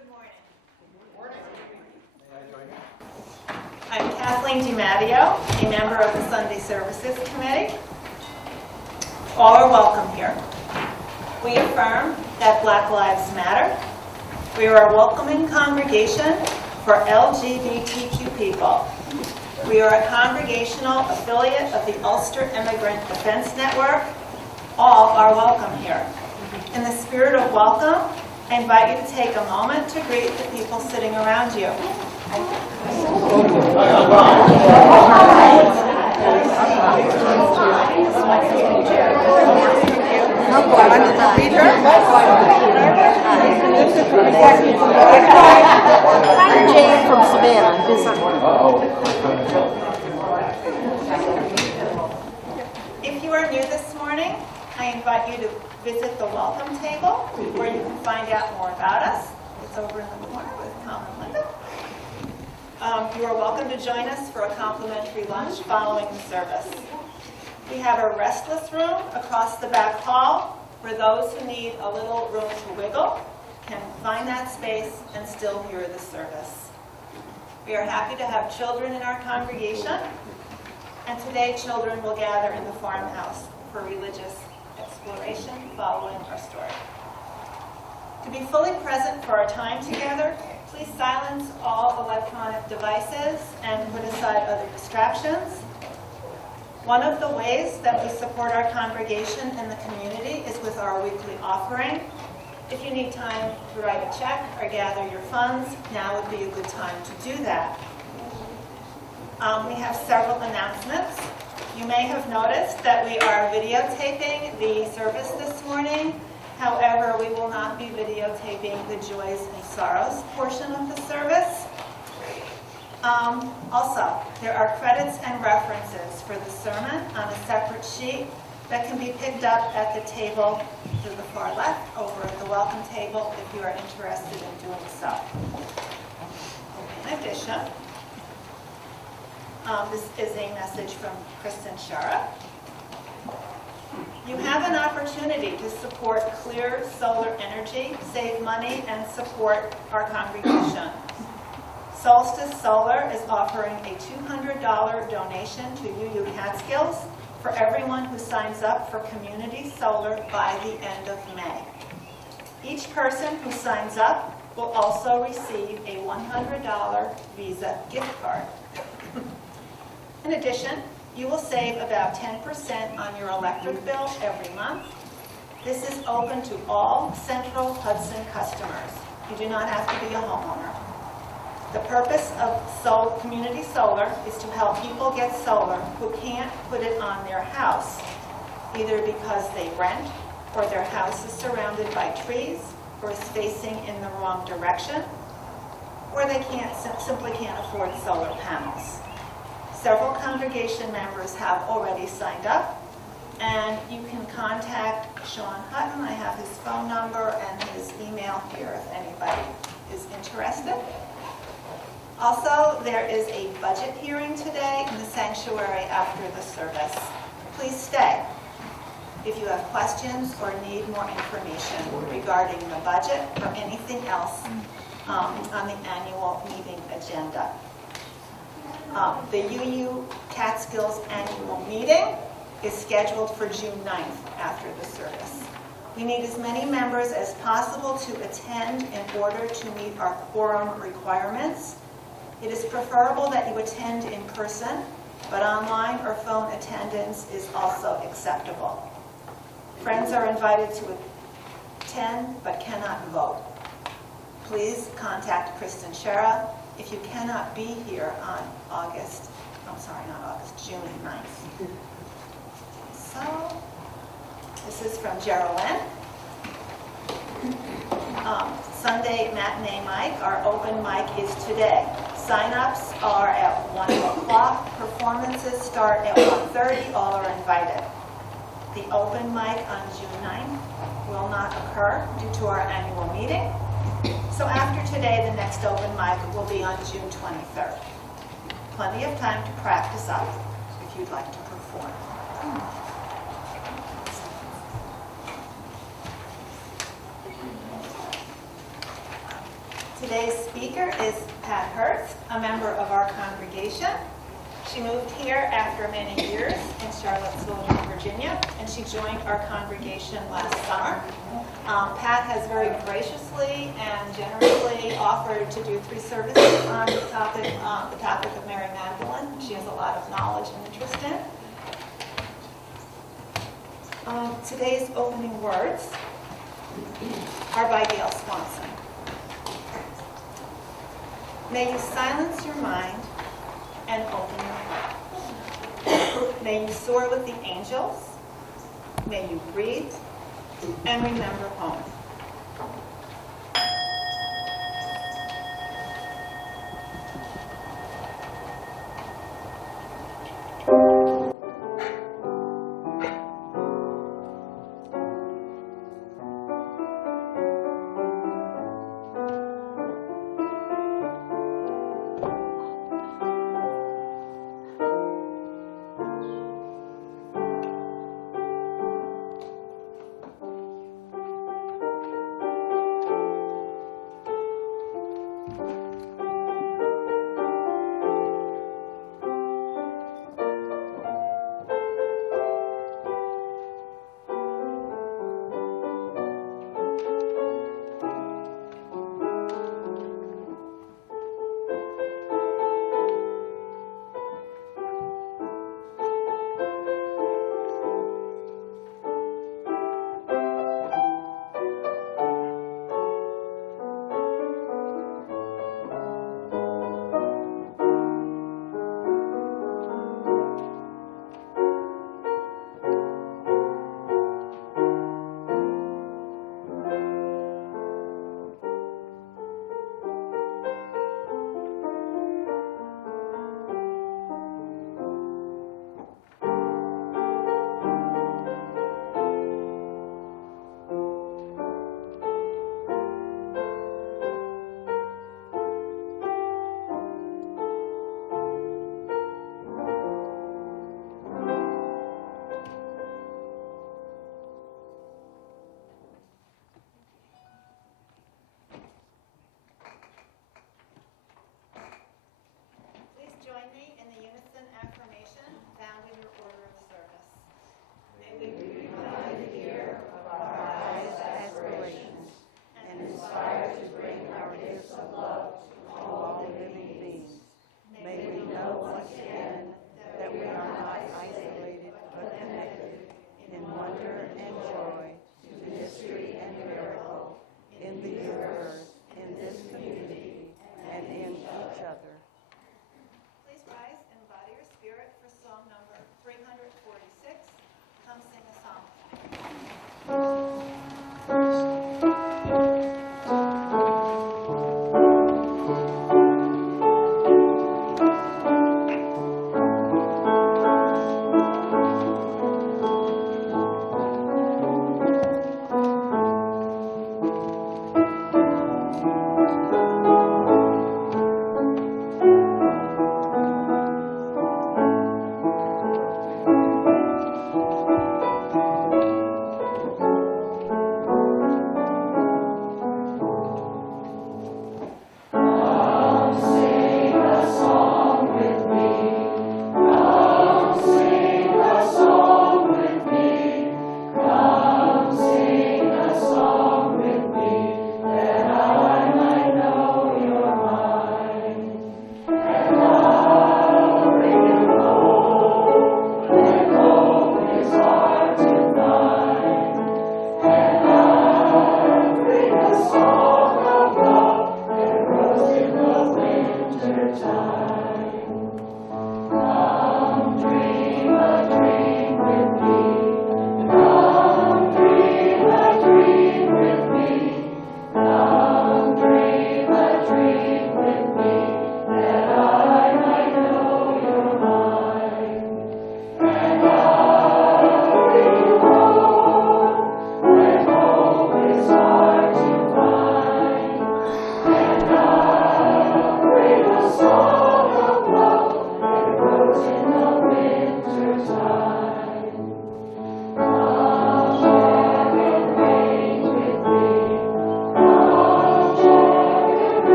Good morning. I'm Kathleen DiMatteo, a member of the Sunday Services Committee. All are welcome here. We affirm that Black Lives Matter. We are a welcoming congregation for LGBTQ people. We are a congregational affiliate of the Ulster Immigrant Defense Network. All are welcome here. In the spirit of welcome, I invite you to take a moment to greet the people sitting around you. Jane from Savannah. If you are new this morning, I invite you to visit the welcome table where you can find out more about us. It's over in the corner with Tom and Linda. You are welcome to join us for a complimentary lunch following the service. We have a restless room across the back hall where those who need a little room to wiggle can find that space and still hear the service. We are happy to have children in our congregation, and today children will gather in the farmhouse for religious exploration following our story. To be fully present for our time together, please silence all electronic devices and put aside other distractions. One of the ways that we support our congregation and the community is with our weekly offering. If you need time to write a check or gather your funds, now would be a good time to do that. We have several announcements. You may have noticed that we are videotaping the service this morning. However, we will not be videotaping the joys and sorrows portion of the service. Also, there are credits and references for the sermon on a separate sheet that can be picked up at the table to the far left over at the welcome table if you are interested in doing so. In addition, this is a message from Kristen Shara. You have an opportunity to support clear solar energy, save money, and support our congregation. Solstice Solar is offering a $200 donation to UU Catskills for everyone who signs up for Community Solar by the end of May. Each person who signs up will also receive a $100 Visa gift card. In addition, you will save about 10% on your electric bill every month. This is open to all Central Hudson customers. You do not have to be a homeowner. The purpose of Community Solar is to help people get solar who can't put it on their house, either because they rent or their house is surrounded by trees or is facing in the wrong direction, or they simply can't afford solar panels. Several congregation members have already signed up, and you can contact Sean Hutton. I have his phone number and his email here if anybody is interested. Also, there is a budget hearing today in the sanctuary after the service. Please stay if you have questions or need more information regarding the budget or anything else on the annual meeting agenda. The UU Catskills annual meeting is scheduled for June 9th after the service. We need as many members as possible to attend in order to meet our quorum requirements. It is preferable that you attend in person, but online or phone attendance is also acceptable. Friends are invited to attend but cannot vote. Please contact Kristen Shara if you cannot be here on June 9th. So, this is from Geraldine. Sunday matinee mic, our open mic is today. Sign-ups are at 1 o'clock. Performances start at 1:30. All are invited. The open mic on June 9th will not occur due to our annual meeting. So after today, the next open mic will be on June 23rd. Plenty of time to practice up if you'd like to perform. Today's speaker is Pat Hurst, a member of our congregation. She moved here after many years in Charlottesville, Virginia, and she joined our congregation last summer. Pat has very graciously and generously offered to do 3 services on the topic of Mary Magdalene. She has a lot of knowledge and interest in. Today's opening words are by Gail Swanson. May you silence your mind and open your heart. May you soar with the angels. May you breathe and remember home.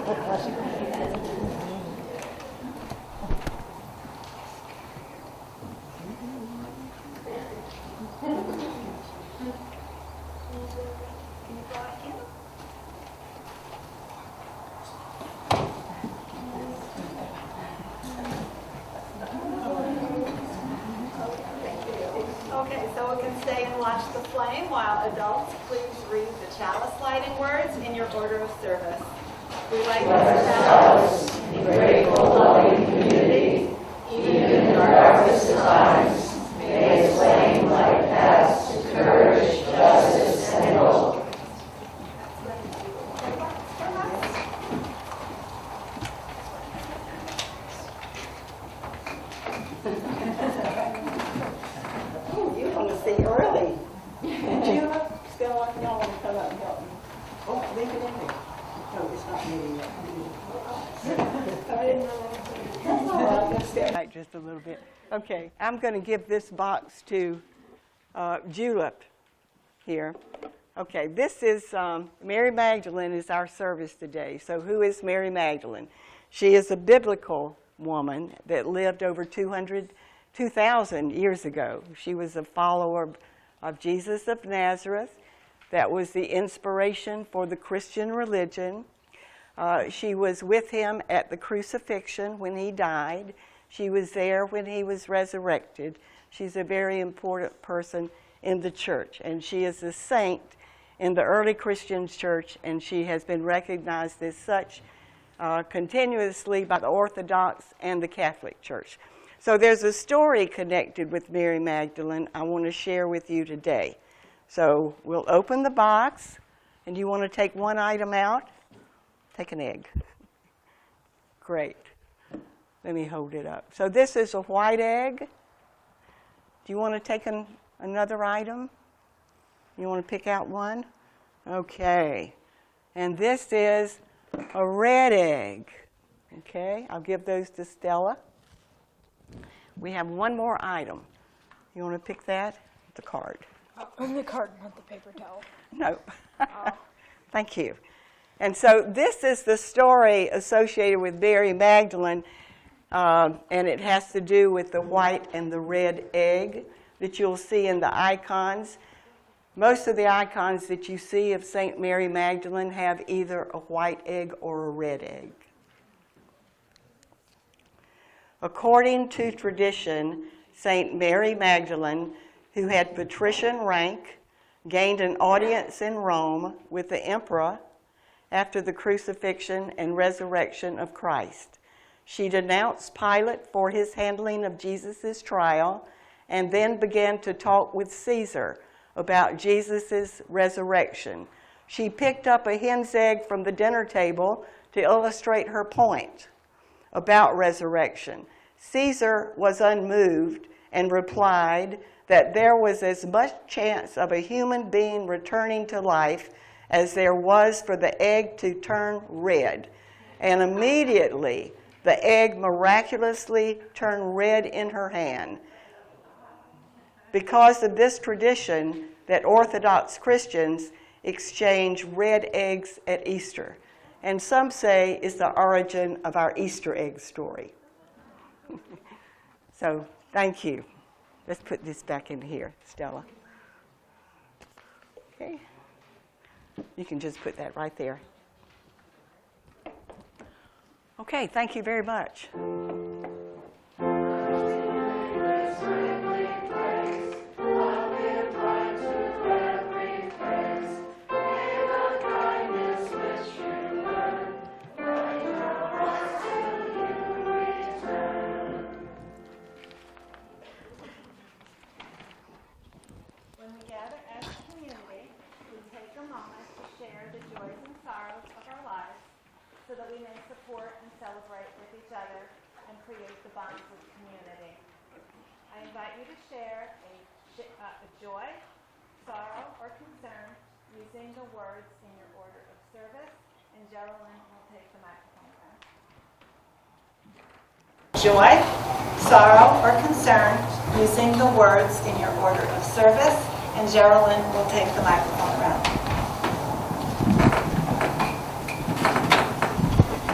Okay, so we can stay and watch the flame while adults please read the chalice lighting words in your order of service. We light this chalice in grateful, loving community, even in our darkest times. May its flame light paths to courage, justice, and hope. You want to see early. You still want y'all want to come up and help me? Oh, leave it in there. No, it's not me yet. Back just a little bit. Okay, I'm going to give this box to Julep here. Okay, this is Mary Magdalene is our service today. So who is Mary Magdalene? She is a biblical woman that lived over 2,000 years ago. She was a follower of Jesus of Nazareth. That was the inspiration for the Christian religion. She was with him at the crucifixion when he died. She was there when he was resurrected. She's a very important person in the church, and she is a saint in the early Christian church, and she has been recognized as such continuously by the Orthodox and the Catholic Church. So there's a story connected with Mary Magdalene I want to share with you today. So we'll open the box, and you want to take one item out? Take an egg. Great. Let me hold it up. So this is a white egg. Do you want to take another item? You want to pick out one? Okay. And this is a red egg. Okay, I'll give those to Stella. We have one more item. You want to pick that? The card. The card, not the paper towel. No. Thank you. And so this is the story associated with Mary Magdalene, and it has to do with the white and the red egg that you'll see in the icons. Most of the icons that you see of St. Mary Magdalene have either a white egg or a red egg. According to tradition, St. Mary Magdalene, who had patrician rank, gained an audience in Rome with the emperor after the crucifixion and resurrection of Christ. She denounced Pilate for his handling of Jesus' trial and then began to talk with Caesar about Jesus' resurrection. She picked up a hen's egg from the dinner table to illustrate her point about resurrection. Caesar was unmoved and replied that there was as much chance of a human being returning to life as there was for the egg to turn red. And immediately, the egg miraculously turned red in her hand. Because of this tradition, that Orthodox Christians exchange red eggs at Easter. And some say it's the origin of our Easter egg story. So, thank you. Let's put this back in here, Stella. Okay. You can just put that right there. Okay, thank you very much. So that we may support and celebrate with each other and create the bonds of community. I invite you to share a joy, sorrow, or concern using the words in your order of service, and Geraldine will take the microphone around. Joy, sorrow, or concern using the words in your order of service, and Geraldine will take the microphone around.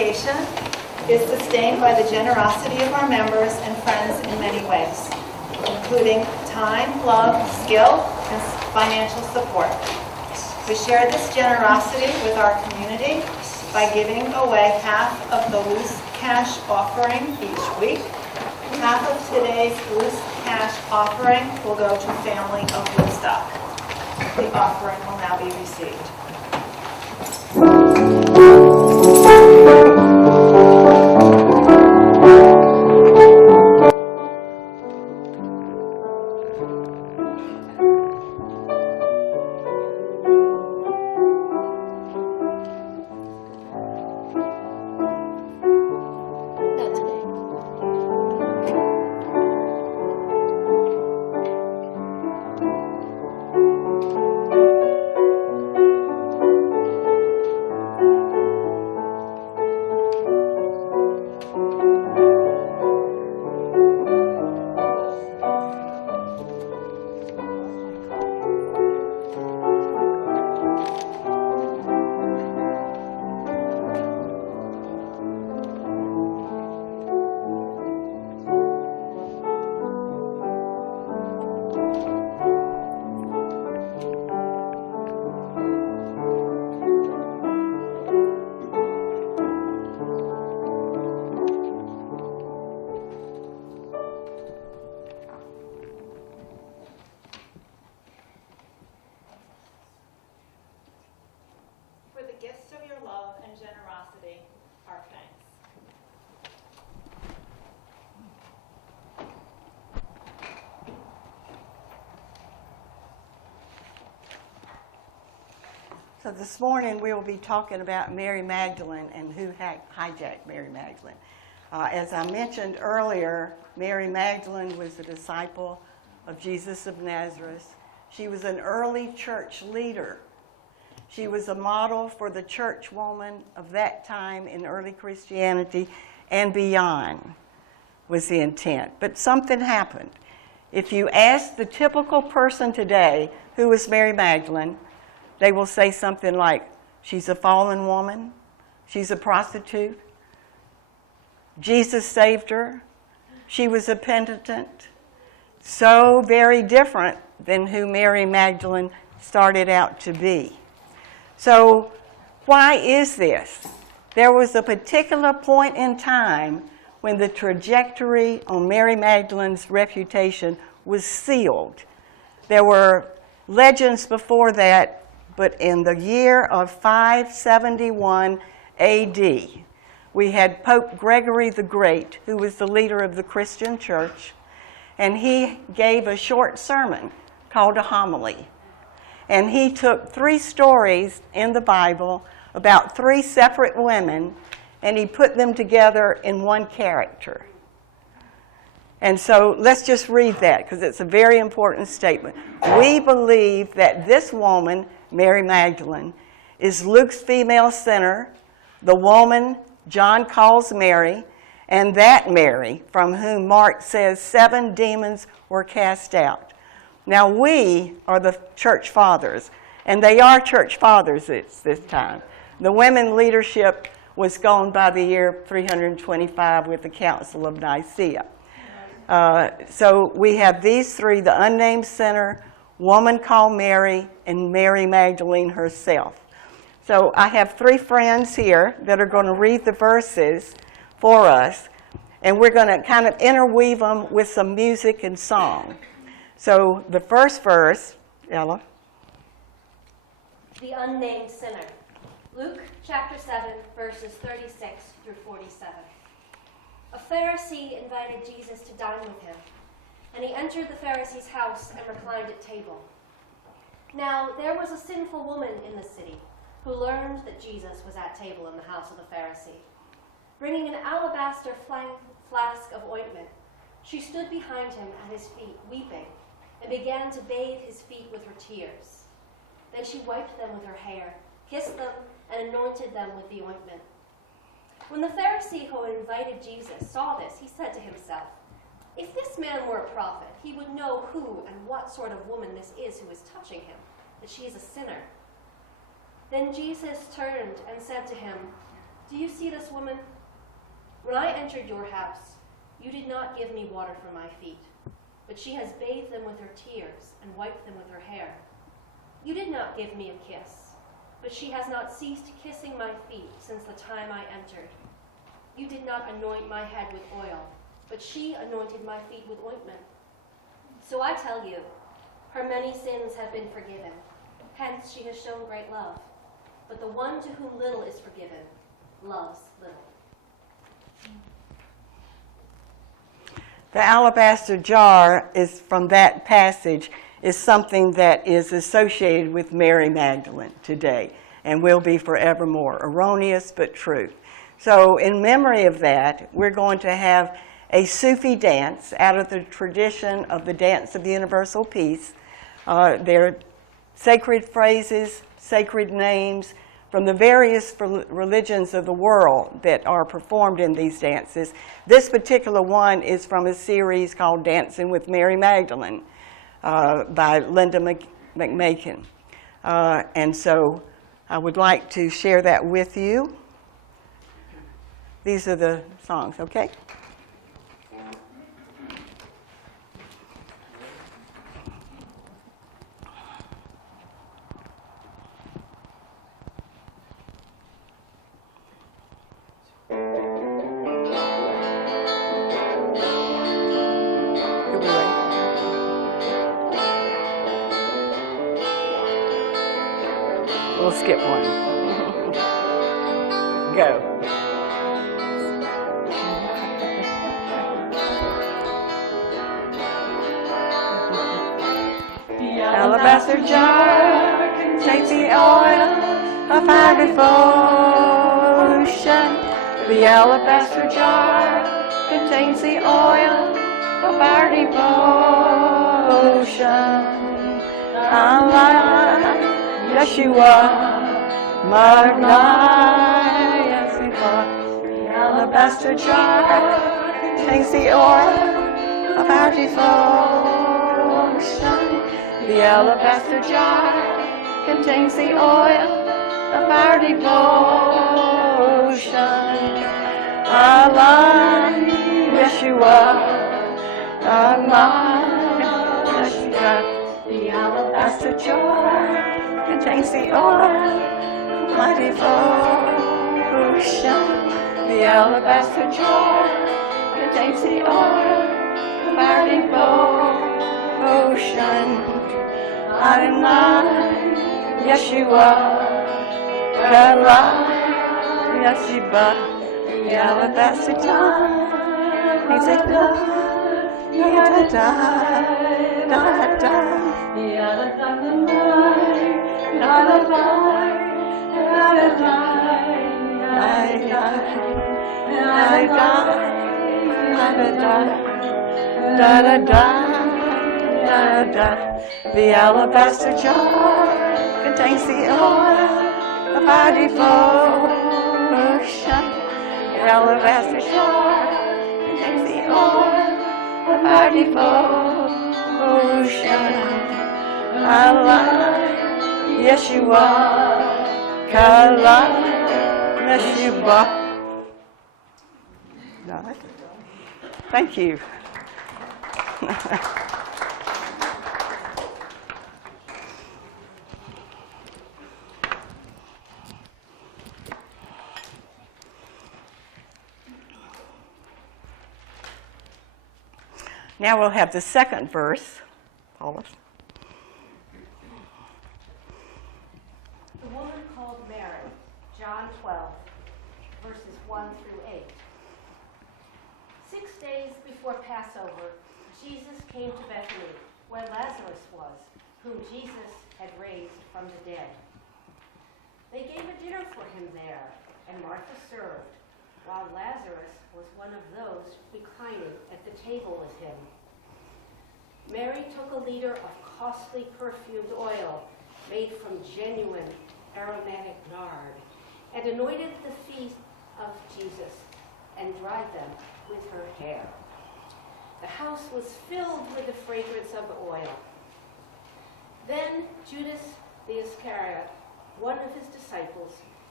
congregation is sustained by the generosity of our members and friends in many ways, including time, love, skill, and financial support. We share this generosity with our community by giving away half of the loose cash offering each week. Half of today's loose cash offering will go to Family of Woodstock. The offering will now be received. For the gifts of your love and generosity, our thanks. So this morning we will be talking about Mary Magdalene and who hijacked Mary Magdalene. As I mentioned earlier, Mary Magdalene was a disciple of Jesus of Nazareth. She was an early church leader. She was a model for the church woman of that time in early Christianity and beyond was the intent. But something happened. If you ask the typical person today who was Mary Magdalene, they will say something like, she's a fallen woman, she's a prostitute, Jesus saved her, she was a penitent. So very different than who Mary Magdalene started out to be. So why is this? There was a particular point in time when the trajectory on Mary Magdalene's reputation was sealed. There were legends before that, but in the year of 571 AD, we had Pope Gregory the Great, who was the leader of the Christian church, and he gave a short sermon called a homily. And he took 3 stories in the Bible about 3 separate women, and he put them together in one character. And so let's just read that, because it's a very important statement. We believe that this woman, Mary Magdalene, is Luke's female sinner, the woman John calls Mary, and that Mary from whom Mark says 7 demons were cast out. Now we are the church fathers, and they are church fathers at this time. The women leadership was gone by the year 325 with the Council of Nicaea. So we have these 3, the unnamed sinner, woman called Mary, and Mary Magdalene herself. So I have 3 friends here that are going to read the verses for us, and we're going to kind of interweave them with some music and song. So the first verse, Ella. The unnamed sinner. Luke chapter 7, verses 36 through 47. A Pharisee invited Jesus to dine with him, and he entered the Pharisee's house and reclined at table. Now there was a sinful woman in the city who learned that Jesus was at table in the house of the Pharisee. Bringing an alabaster flask of ointment, she stood behind him at his feet, weeping, and began to bathe his feet with her tears. Then she wiped them with her hair, kissed them, and anointed them with the ointment. When the Pharisee who had invited Jesus saw this, he said to himself, "If this man were a prophet, he would know who and what sort of woman this is who is touching him, that she is a sinner." Then Jesus turned and said to him, Do you see this woman? When I entered your house, you did not give me water for my feet, but she has bathed them with her tears and wiped them with her hair. You did not give me a kiss, but she has not ceased kissing my feet since the time I entered. You did not anoint my head with oil, but she anointed my feet with ointment. So I tell you, her many sins have been forgiven. Hence she has shown great love. But the one to whom little is forgiven loves little. The alabaster jar is from that passage is something that is associated with Mary Magdalene today and will be forevermore. Erroneous but true. So in memory of that, we're going to have a Sufi dance out of the tradition of the Dance of the Universal Peace. They're sacred phrases, sacred names from the various religions of the world that are performed in these dances. This particular one is from a series called Dancing with Mary Magdalene by Linda McMakin. And so I would like to share that with you. These are the songs, okay? We'll skip one. Go. The alabaster jar contains the oil of our devotion. The alabaster jar contains the oil of our devotion. Allah, Yeshua, Magnai, Yeshua. The alabaster jar contains the oil of our devotion. The alabaster jar contains the oil of our devotion. Allah, Yeshua, Allah, Yeshua. The alabaster jar contains the oil of my devotion. The alabaster jar contains the oil of our devotion. Adonai, Yeshua, Allah, Yeshua. The alabaster jar needs a The alabaster jar contains the oil of our devotion. The alabaster jar contains the oil of our devotion. Allah, Yeshua, Kala, Yeshua. Thank you. Now we'll have the second verse. Paula. The woman called Mary, John 12, verses 1 through 8. 6 days before Passover, Jesus came to Bethany, where Lazarus was, whom Jesus had raised from the dead. They gave a dinner for him there, and Martha served, while Lazarus was one of those reclining at the table with him. Mary took a liter of costly perfumed oil made from genuine aromatic nard and anointed the feet of Jesus and dried them with her hair. The house was filled with the fragrance of the oil. Then Judas the Iscariot, one of his disciples,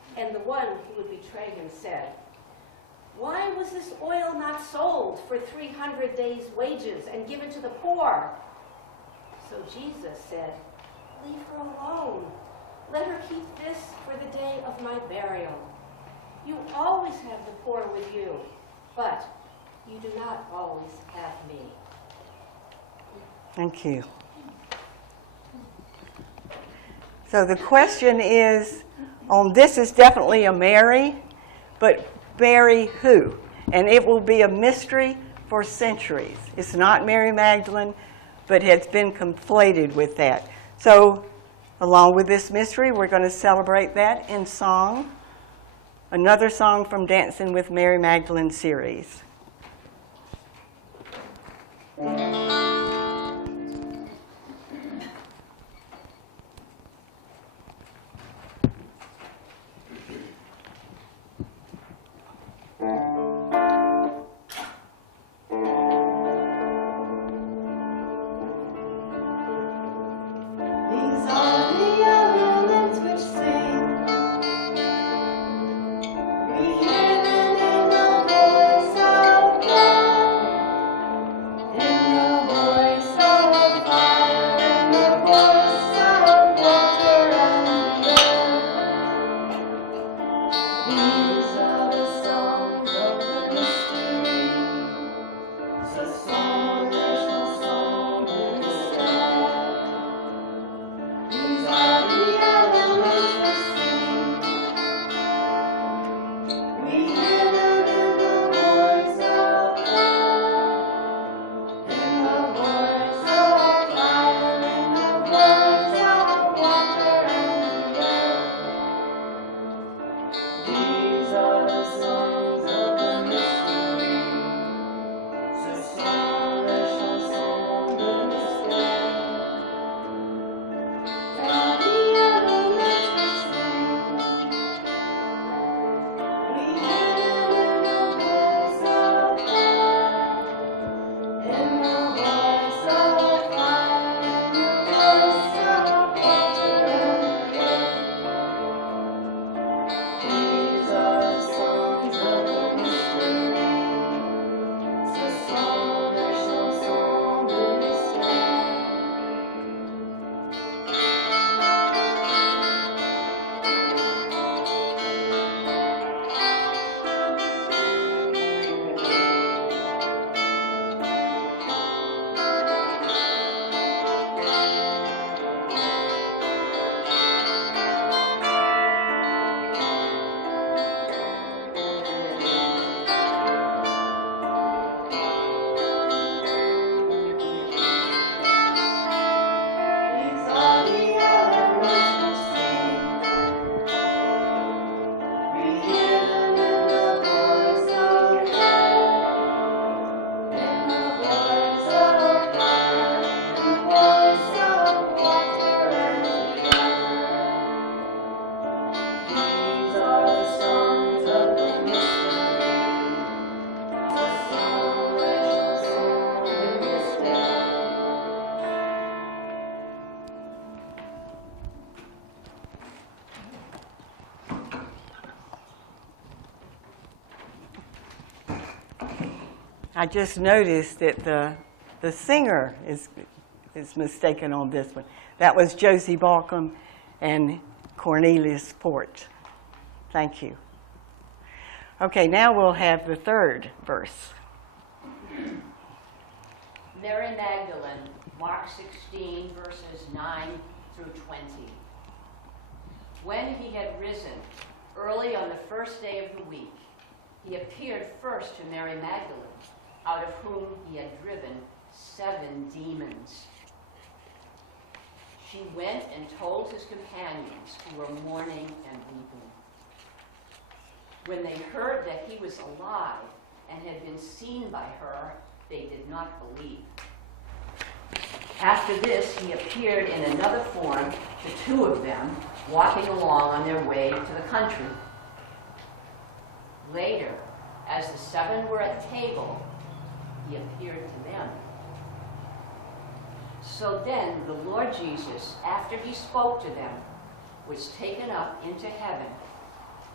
And the one who would betray him said, "Why was this oil not sold for 300 days' wages and given to the poor?" So Jesus said, "Leave her alone. Let her keep this for the day of my burial. You always have the poor with you, but you do not always have me." Thank you. So the question is, this is definitely a Mary, but Mary who? And it will be a mystery for centuries. It's not Mary Magdalene, but has been conflated with that. So along with this mystery, we're going to celebrate that in song. Another song from Dancing with Mary Magdalene series. I just noticed that the singer is mistaken on this one. That was Josie Balcom and Cornelius Port. Thank you. Okay, now we'll have the third verse. Mary Magdalene, Mark 16, verses 9 through 20. When he had risen early on the first day of the week, he appeared first to Mary Magdalene, out of whom he had driven 7 demons. She went and told his companions, who were mourning and weeping. When they heard that he was alive and had been seen by her, they did not believe. After this, he appeared in another form to 2 of them, walking along on their way to the country. Later, as the 7 were at table, he appeared to them. So then the Lord Jesus, after he spoke to them, was taken up into heaven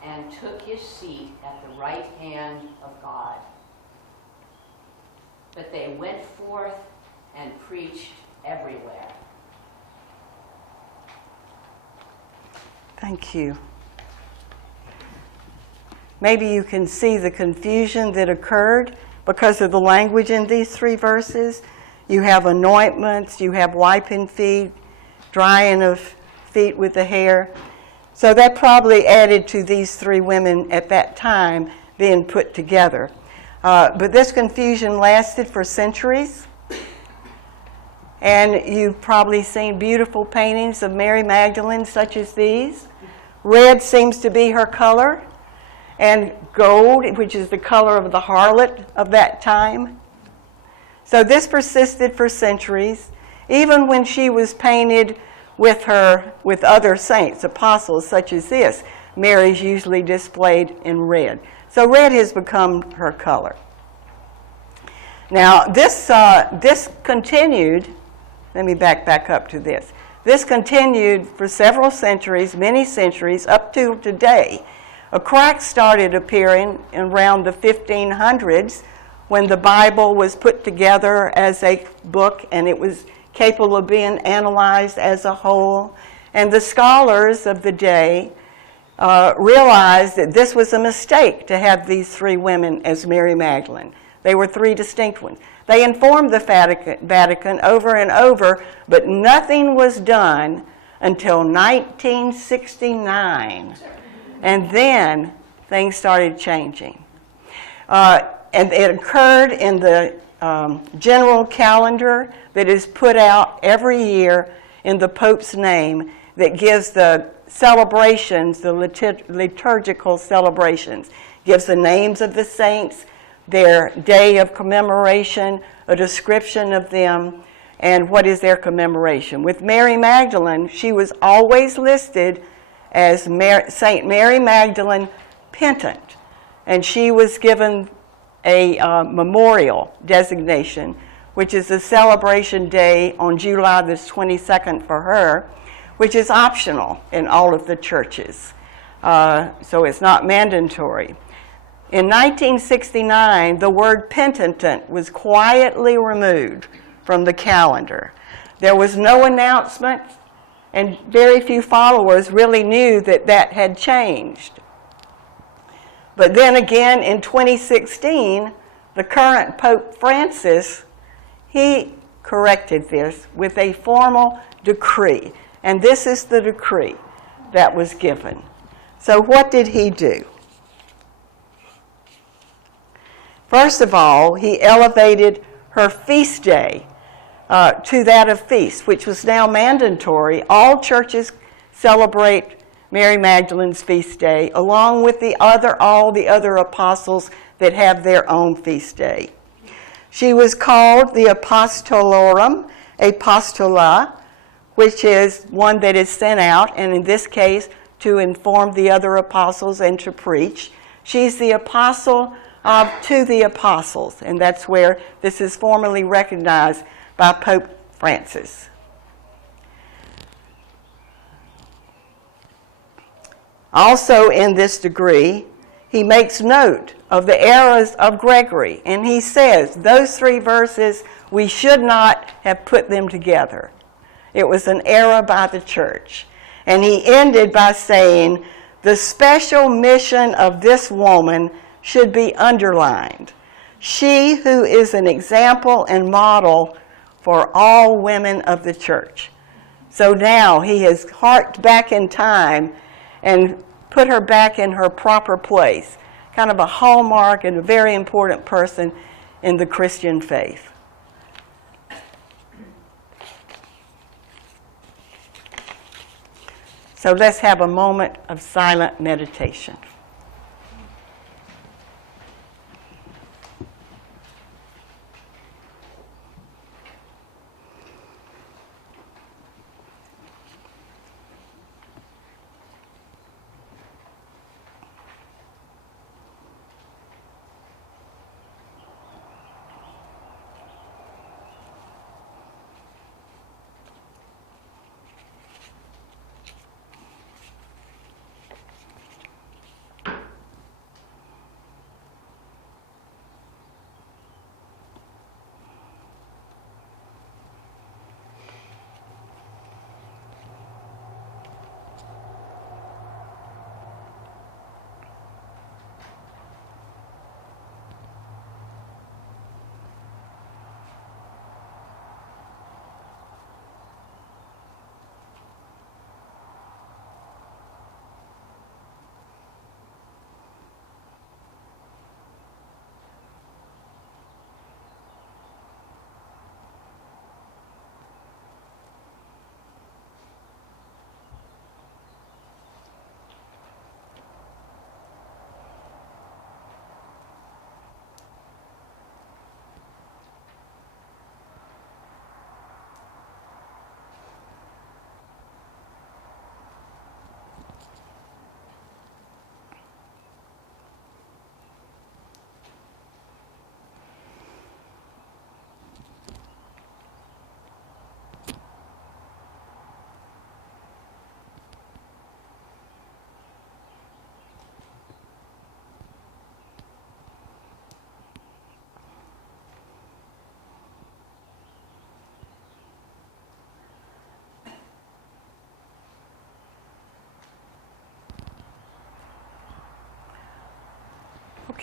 and took his seat at the right hand of God. But they went forth and preached everywhere. Thank you. Maybe you can see the confusion that occurred because of the language in these 3 verses. You have anointments, you have wiping feet, drying of feet with the hair. So that probably added to these 3 women at that time being put together. But this confusion lasted for centuries. And you've probably seen beautiful paintings of Mary Magdalene such as these. Red seems to be her color, and gold, which is the color of the harlot of that time. So this persisted for centuries, even when she was painted with other saints, apostles such as this. Mary's usually displayed in red. So red has become her color. Now this continued. Let me back up to this. This continued for several centuries, many centuries, up to today. A crack started appearing around the 1500s when the Bible was put together as a book and it was capable of being analyzed as a whole. And the scholars of the day realized that this was a mistake to have these 3 women as Mary Magdalene. They were 3 distinct ones. They informed the Vatican over and over, but nothing was done until 1969. And then things started changing. And it occurred in the general calendar that is put out every year in the Pope's name that gives the celebrations, the liturgical celebrations, gives the names of the saints, their day of commemoration, a description of them, and what is their commemoration. With Mary Magdalene, she was always listed as Saint Mary Magdalene Penitent, and she was given a memorial designation, which is a celebration day on July the 22nd for her, which is optional in all of the churches. So it's not mandatory. In 1969, the word penitent was quietly removed from the calendar. There was no announcement, and very few followers really knew that that had changed. But then again, in 2016, the current Pope Francis, he corrected this with a formal decree. And this is the decree that was given. So what did he do? First of all, he elevated her feast day to that of feast, which was now mandatory. All churches celebrate Mary Magdalene's feast day, along with all the other apostles that have their own feast day. She was called the Apostolorum, Apostola, which is one that is sent out, and in this case, to inform the other apostles and to preach. She's the apostle to the apostles, and that's where this is formally recognized by Pope Francis. Also in this degree, he makes note of the errors of Gregory, and he says those 3 verses, we should not have put them together. It was an error by the church. And he ended by saying, the special mission of this woman should be underlined. She who is an example and model for all women of the church. So now he has harked back in time and put her back in her proper place, kind of a hallmark and a very important person in the Christian faith. So let's have a moment of silent meditation.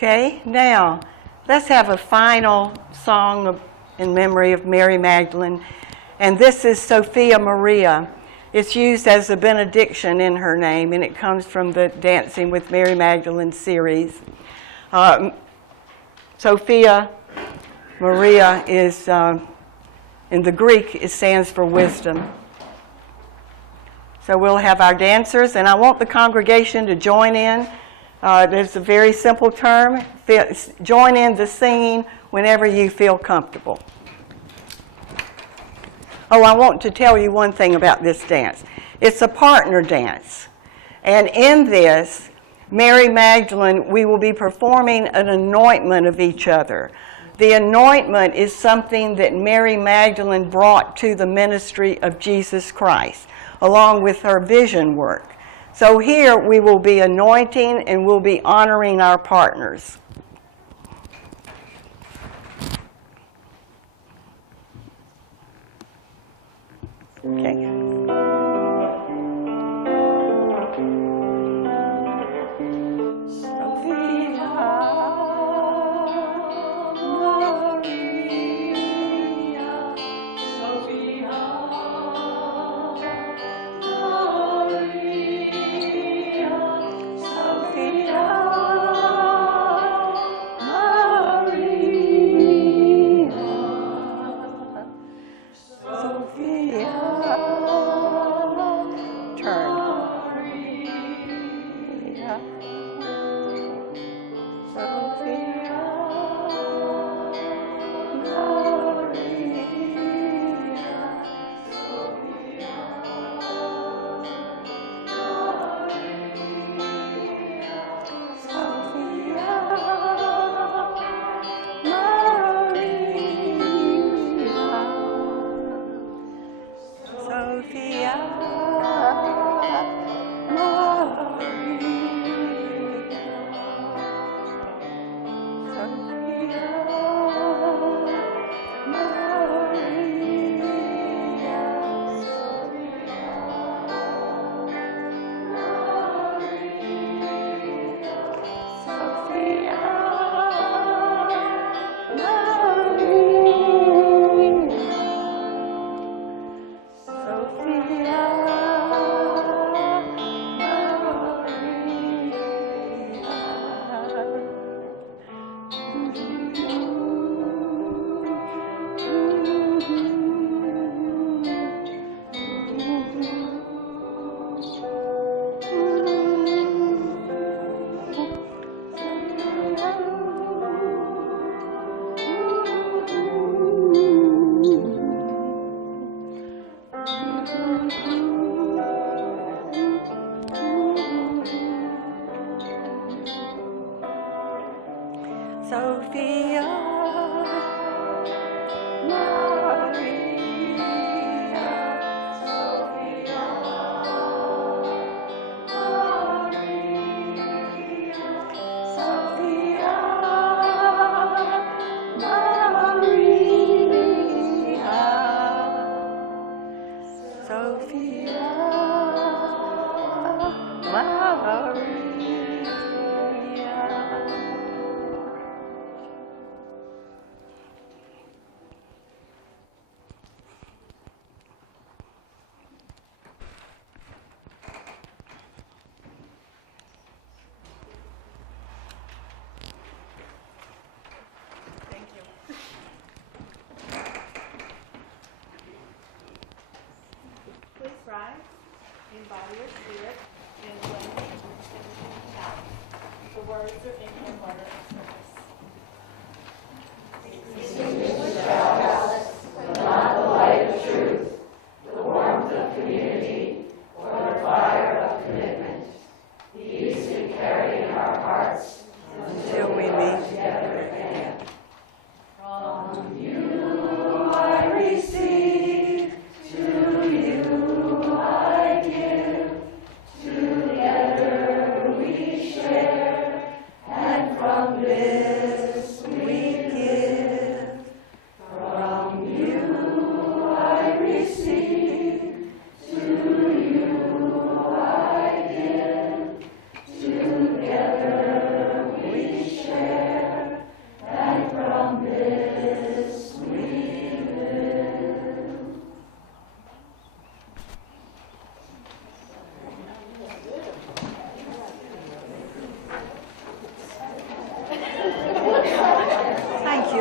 Okay, now let's have a final song in memory of Mary Magdalene. And this is Sophia Maria. It's used as a benediction in her name, and it comes from the Dancing with Mary Magdalene series. Sophia Maria is, in the Greek, it stands for wisdom. So we'll have our dancers, and I want the congregation to join in. There's a very simple term. Join in the singing whenever you feel comfortable. Oh, I want to tell you one thing about this dance. It's a partner dance. And in this, Mary Magdalene, we will be performing an anointment of each other. The anointment is something that Mary Magdalene brought to the ministry of Jesus Christ, along with her vision work. So here we will be anointing and we'll be honoring our partners. Okay. Embody your spirit and blend it out. The words are in your order of service. Extinguish thou hast, but not the light of truth, the warmth of community, or the fire of commitment. These we carry in our hearts until we meet together again. From you I receive, to you I give, together we share, and from this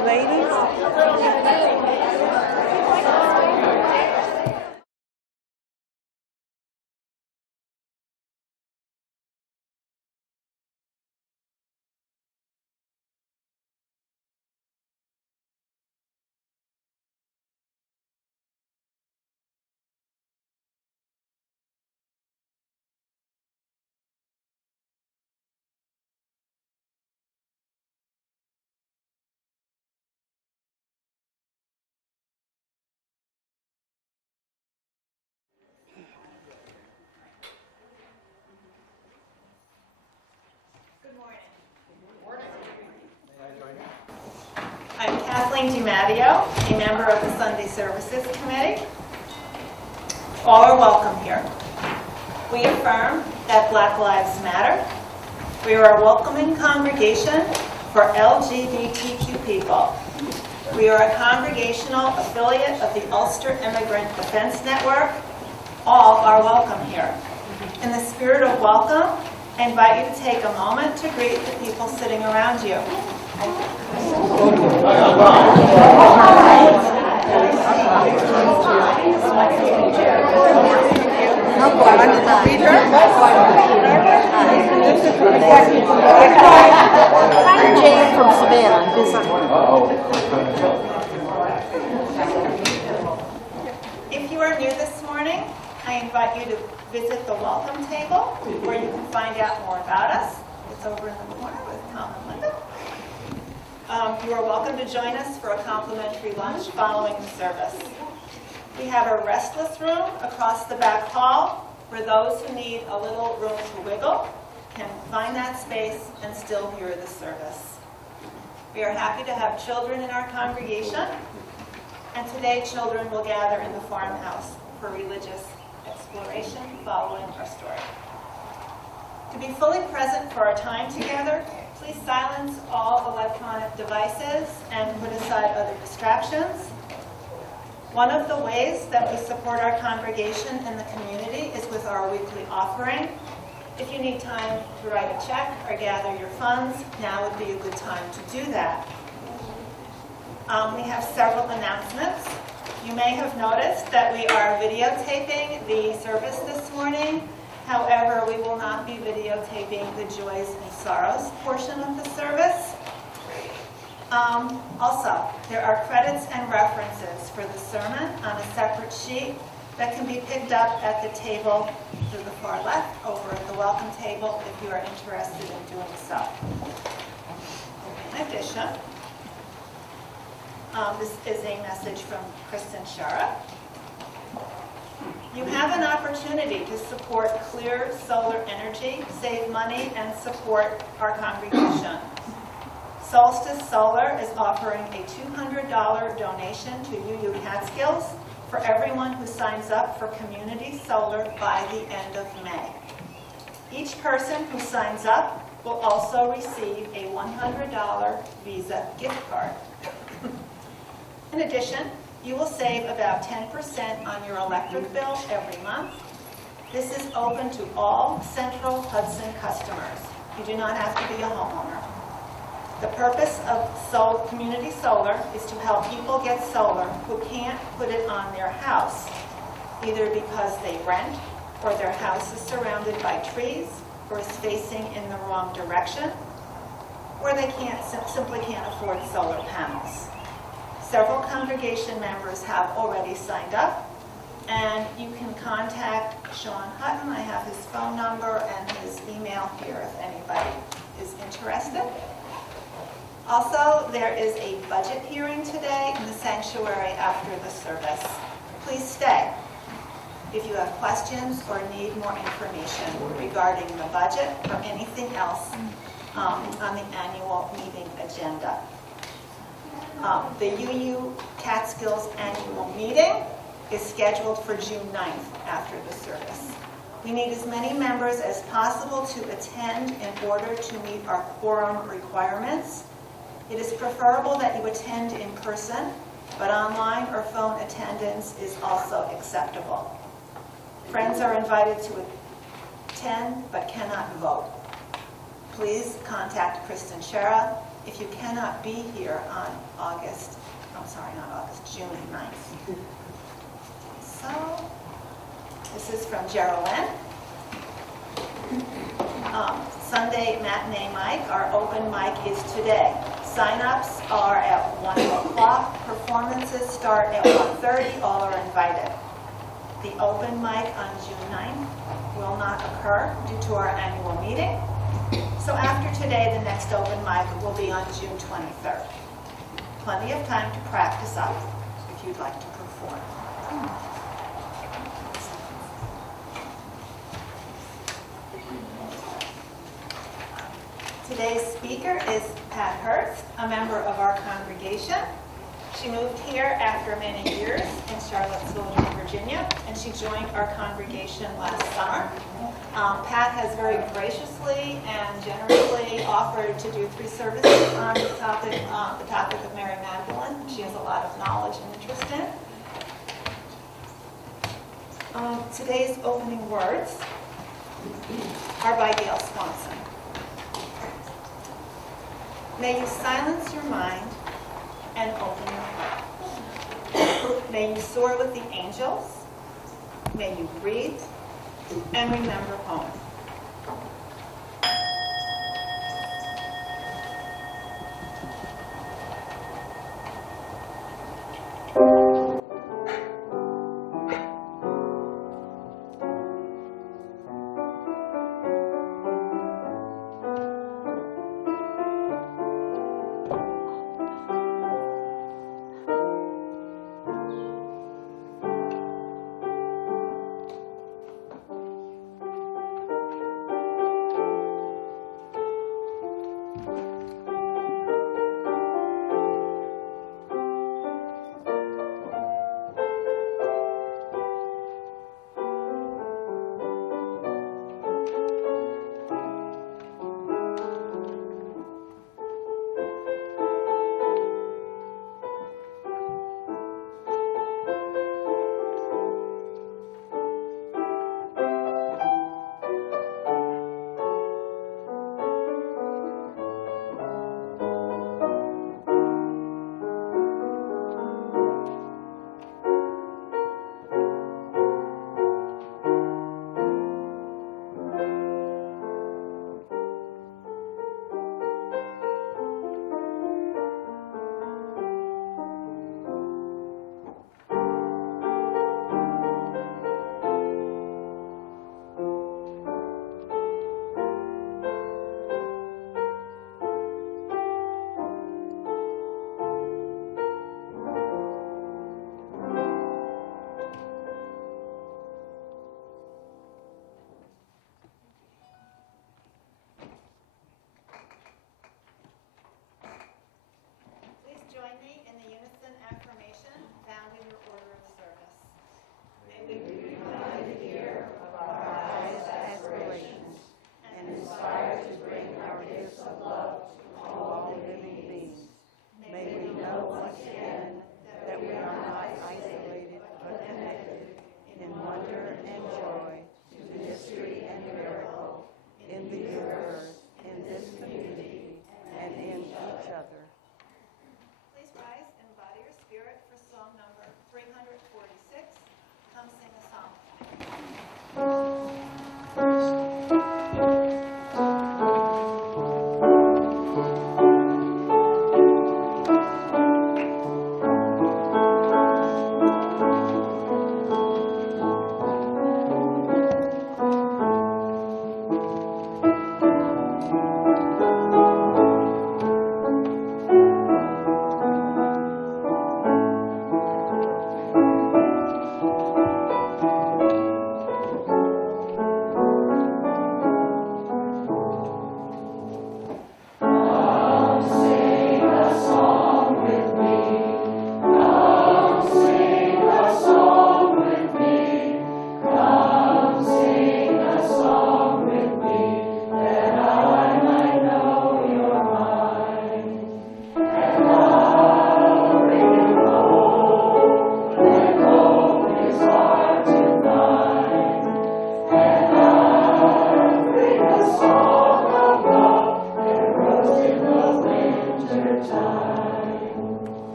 you ladies. Good morning. I'm Kathleen DiMatteo, a member of the Sunday Services Committee. All are welcome here. We affirm that Black Lives Matter. We are a welcoming congregation for LGBTQ people. We are a congregational affiliate of the Ulster Immigrant Defense Network. All are welcome here. In the spirit of welcome, I invite you to take a moment to greet the people sitting around you. Jane from Savannah, visiting. If you are new this morning, I invite you to visit the welcome table where you can find out more about us. It's over in the corner with Tom and Linda. You are welcome to join us for a complimentary lunch following the service. We have a restless room across the back hall where those who need a little room to wiggle can find that space and still hear the service. We are happy to have children in our congregation, and today children will gather in the farmhouse for religious exploration following our story. To be fully present for our time together, please silence all electronic devices and put aside other distractions. One of the ways that we support our congregation and the community is with our weekly offering. If you need time to write a check or gather your funds, now would be a good time to do that. We have several announcements. You may have noticed that we are videotaping the service this morning. However, we will not be videotaping the joys and sorrows portion of the service. Also, there are credits and references for the sermon on a separate sheet that can be picked up at the table to the far left over at the welcome table if you are interested in doing so. In addition, this is a message from Kristen Shara. You have an opportunity to support clear solar energy, save money, and support our congregation. Solstice Solar is offering a $200 donation to UU Catskills for everyone who signs up for Community Solar by the end of May. Each person who signs up will also receive a $100 Visa gift card. In addition, you will save about 10% on your electric bill every month. This is open to all Central Hudson customers. You do not have to be a homeowner. The purpose of Community Solar is to help people get solar who can't put it on their house, either because they rent or their house is surrounded by trees or is facing in the wrong direction, or they simply can't afford solar panels. Several congregation members have already signed up, and you can contact Sean Hutton. I have his phone number and his email here if anybody is interested. Also, there is a budget hearing today in the sanctuary after the service. Please stay if you have questions or need more information regarding the budget or anything else on the annual meeting agenda. The UU Catskills annual meeting is scheduled for June 9th after the service. We need as many members as possible to attend in order to meet our quorum requirements. It is preferable that you attend in person, but online or phone attendance is also acceptable. Friends are invited to attend but cannot vote. Please contact Kristen Shara if you cannot be here on June 9th. So, this is from Geraldine. Sunday matinee mic, our open mic is today. Sign-ups are at 1 o'clock. Performances start at 1:30. All are invited. The open mic on June 9th will not occur due to our annual meeting. So after today, the next open mic will be on June 23rd. Plenty of time to practice up if you'd like to perform. Today's speaker is Pat Hurst, a member of our congregation. She moved here after many years in Charlottesville, Virginia, and she joined our congregation last summer. Pat has very graciously and generously offered to do 3 services on the topic of Mary Magdalene. She has a lot of knowledge and interest in. Today's opening words are by Gail Swanson. May you silence your mind and open your heart. May you soar with the angels. May you breathe and remember home.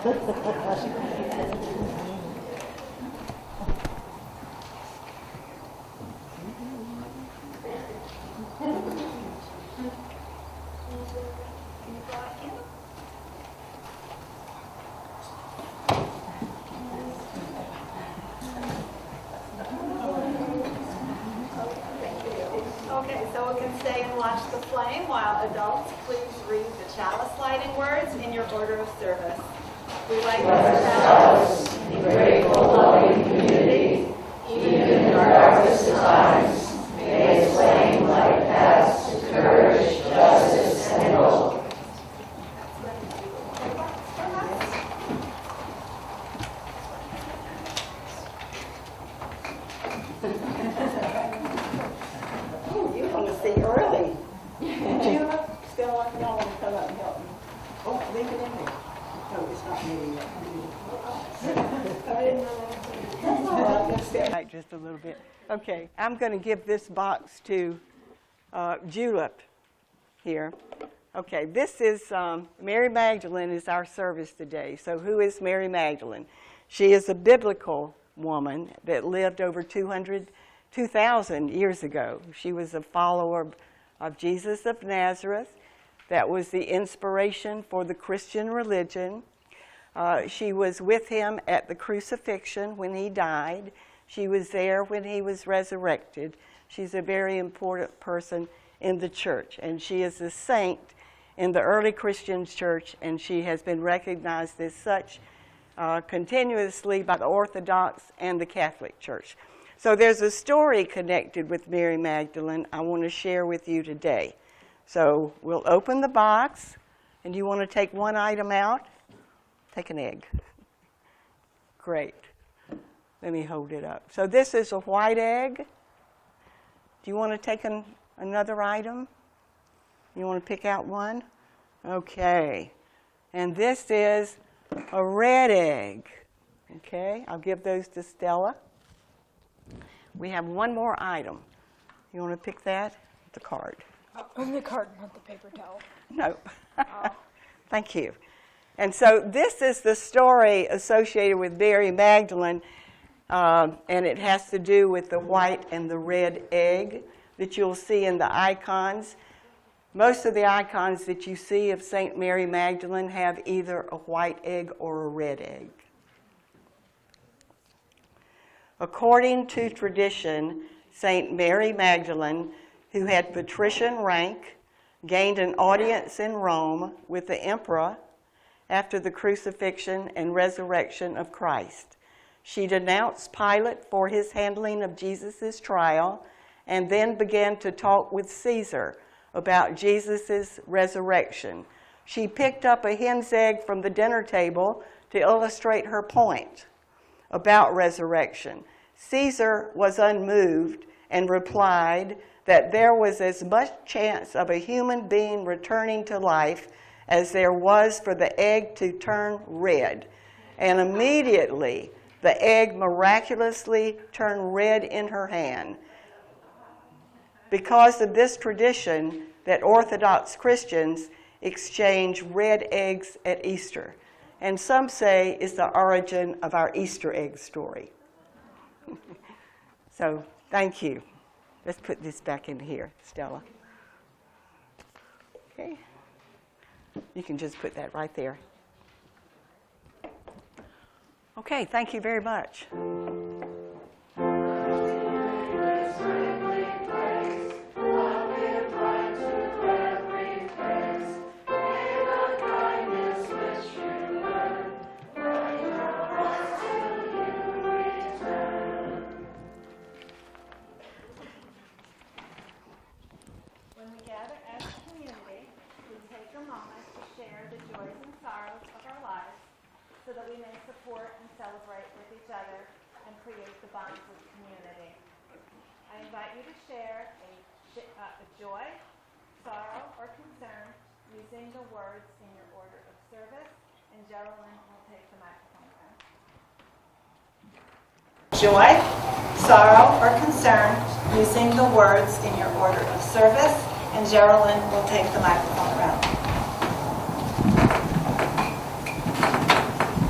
Okay, so we can stay and watch the flame while adults please read the chalice lighting words in your order of service. We light this chalice in grateful, loving community, even in our darkest times. May its flame light paths to courage, justice, and hope. You want to see early. Sheila, still want y'all to come up and help me. Oh, leave it in there. No, it's not moving yet. Back just a little bit. Okay, I'm going to give this box to Julep here. Okay, this is Mary Magdalene is our service today. So who is Mary Magdalene? She is a biblical woman that lived over 2,000 years ago. She was a follower of Jesus of Nazareth. That was the inspiration for the Christian religion. She was with him at the crucifixion when he died. She was there when he was resurrected. She's a very important person in the church, and she is a saint in the early Christian church, and she has been recognized as such continuously by the Orthodox and the Catholic Church. So there's a story connected with Mary Magdalene I want to share with you today. So we'll open the box, and you want to take one item out? Take an egg. Great. Let me hold it up. So this is a white egg. Do you want to take another item? You want to pick out one? Okay. And this is a red egg. Okay, I'll give those to Stella. We have one more item. You want to pick that? The card. The card, not the paper towel. No. Thank you. And so this is the story associated with Mary Magdalene, and it has to do with the white and the red egg that you'll see in the icons. Most of the icons that you see of St. Mary Magdalene have either a white egg or a red egg. According to tradition, St. Mary Magdalene, who had patrician rank, gained an audience in Rome with the emperor after the crucifixion and resurrection of Christ. She denounced Pilate for his handling of Jesus' trial and then began to talk with Caesar about Jesus' resurrection. She picked up a hen's egg from the dinner table to illustrate her point about resurrection. Caesar was unmoved and replied that there was as much chance of a human being returning to life as there was for the egg to turn red. And immediately, the egg miraculously turned red in her hand. Because of this tradition that Orthodox Christians exchange red eggs at Easter. And some say it's the origin of our Easter egg story. So, thank you. Let's put this back in here, Stella. Okay. You can just put that right there. Okay, thank you very much. So that we may support and celebrate with each other and create the bonds of community. I invite you to share a joy, sorrow, or concern using the words in your order of service, and Geraldine will take the microphone around. Joy, sorrow, or concern using the words in your order of service, and Geraldine will take the microphone around.